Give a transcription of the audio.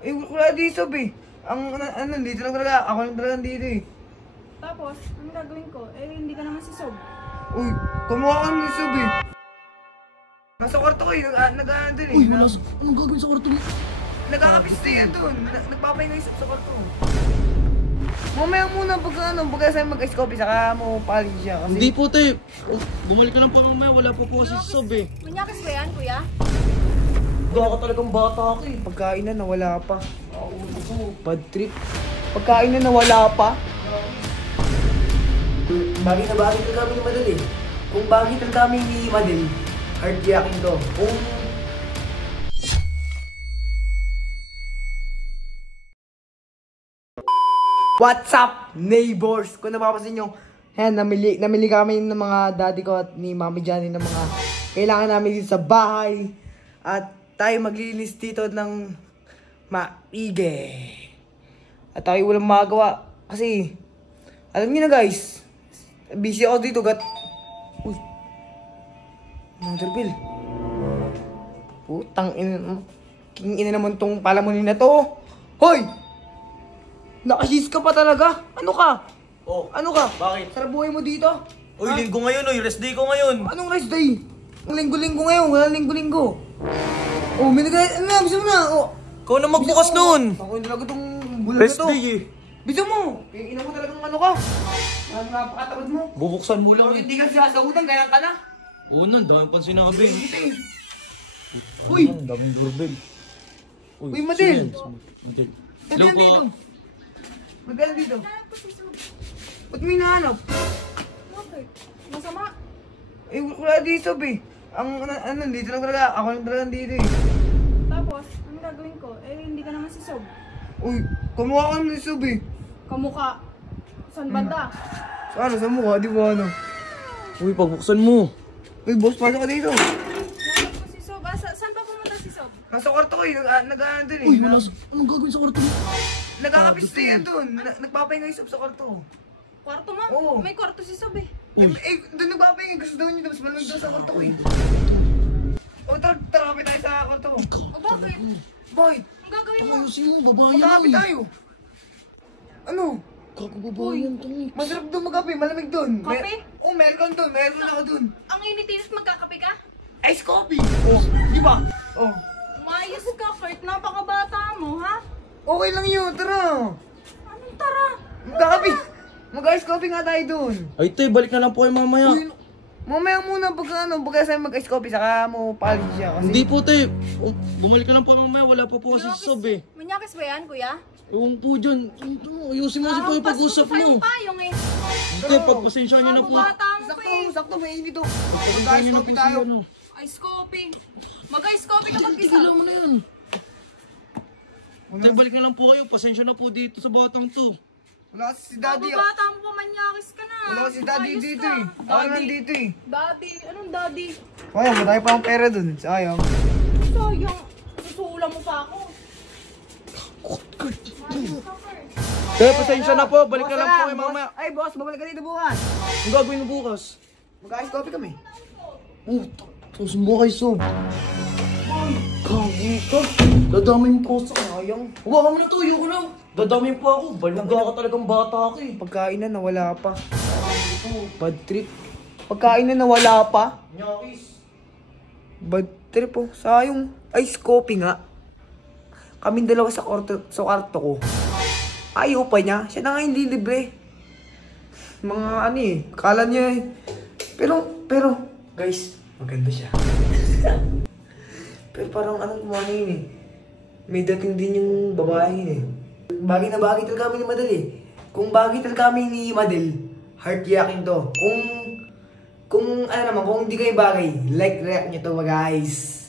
Eh, wala dito, be. Dito lang talaga. Ako lang talaga dito eh. Tapos, anong gagawin ko? Eh, hindi ka naman si Sob. Uy, kumuha ka ng dito, be. Nasa kwarto ko eh. Nag-ano dun eh. Uy, anong gagawin sa kwarto mo? Nagkakapiste yan dun. Nagpapahinga isip sa kwarto. Mamaya muna pagka sa'yo mag-ice coffee, saka mo palin siya. Kasi... Hindi po, te. Bumalik ka lang po mamaya. Wala po kasi si Sob eh. Manyakis ba yan, kuya? Gawa ka talagang bata ako eh. Pagkain na nawala pa. Bad trip. Pagkain na nawala pa. Bagay na bagay talaga kami ni Madel eh. Kung bagay talaga kami ni Madel, hard yakin to. Kung... What's up, neighbors? Kung napapasin nyo, yan, namili kami ng mga daddy ko at ni Mami Johnny ng mga kailangan namin dito sa bahay. At tayo maglilinis dito ng maigi. At tayo walang magagawa. Kasi, alam niyo na guys, busy ako dito Uy. Mother Bill. Putang ina. King ina naman tong palamunin na to. Hoy! Nakashis ka pa talaga? Ano ka? Oh, Ano ka? bakit? Sarap buhay mo dito? Uy, Ha? linggo ngayon, uy. Rest day ko ngayon. Anong rest day? Ang linggo-linggo ngayon, wala linggo-linggo. Oh, may ano na, bisa mo na. Oh. Ikaw na magbukas nun. Ako yung talaga itong bulan Rest na to. day eh. Bisa mo. Ina mo talagang ano ka. Napakatabad mo. Bubuksan mo Kung lang. hindi ka sasagutan, ganyan ka na. Oo nun, dami pang sinabi. Uy! Ang daming doorbell. Uy, Madel! Madel. Hello Hello dito. po. Magkano dito? Ba't may nahanap? Bakit? Masama? Eh, wala dito, be. Dito lang talaga. Ako lang talaga dito eh. Tapos, anong gagawin ko? Eh, hindi ka naman si Sob. Uy, kumuha ka ng dito, be. Kamukha. Saan banda? Ano, sa mukha, di ba ano? Uy, pagbuksan mo. Uy, boss, pasok ka dito. Nanap ko si Sob. Saan pa pumunta si Sob? Nasa kwarto ko eh. Nag-ano dun eh. Uy, anong gagawin sa kwarto mo? Nagkakapiste yan dun. Nagpapahinga isip sa kwarto. Kwarto mo? Oo. May kwarto si Sob eh. Doon nagpapahinga. Gusto daw niya. Tapos malamig daw sa kwarto ko eh. O, tara, kapit tayo sa kwarto ko. O bakit? Boy, Ang gagawin mo? Ayusin mo, babae na magkakapit tayo. Ano? Kakababayan to. Masarap doon magkape. Malamig doon. Kape? Oo, meron doon. Meron ako doon. Ang init-init magkakape ka? Ice coffee. Oh, di ba? Oh. Umayos ka, Kurt. Napakabata mo, ha? Okay lang yun. Tara. Anong tara? Magkakape. Mag-ice coffee nga tayo doon. Ay, te, balik na lang po kayo mamaya. Uy, mamaya muna pagka sa'yo mag-ice coffee, saka mo palin siya. Kasi... Hindi po, te. Bumalik ka lang po mamaya. Wala po kasi si Sob eh. Manyakis ba yan, kuya? Ewan po dyan. Ayusin mo kasi po yung pag-usap mo. Yung payong eh. Te, pagpasensya nyo na po. Bata mo pa Sakto, eh. sakto. May init to. Mag-ice coffee tayo. Ice coffee. Mag-ice coffee ka mag-isa. Tigilan mo na yan. Te, balik na lang po kayo. Pasensya na po dito sa batang to. Wala kasi si daddy. Bata mo pa, manyakis ka na. Wala kasi si daddy Ayos dito ka. eh. Ako naman dito eh. Daddy? Anong daddy? Kaya, matay pa ang pera dun. Sayang. Sayang. Susulam mo pa ako. Te, pasensya na po. Balik na lang po kayo mamaya. Ay, boss, babalik ka dito bukas. Ang gagawin mo bukas? Mag-ice coffee kami. Oh, susumbong kay Sob. Kagi ka. Dadamay mo po sa sayang. Huwag mo na to, ayoko lang. Dadamay po ako. Baluga ka talagang bata ka eh. Pagkain na nawala pa. Bad trip. Pagkain na nawala pa. Nyakis. Bad trip oh. Sayang. Ice coffee nga. Kaming dalawa sa kwarto ko. Ayaw pa niya. Siya na nga hindi libre. Mga ano eh. Kala niya eh. Pero, guys, maganda siya. Pero parang anong kumano yun eh. May dating din yung babae yun eh. Bagay na bagay talaga kami ni Madel eh. Kung bagay talaga kami ni Madel, heart yakin to. Kung ano naman, kung hindi kayo bagay, like react nyo to guys.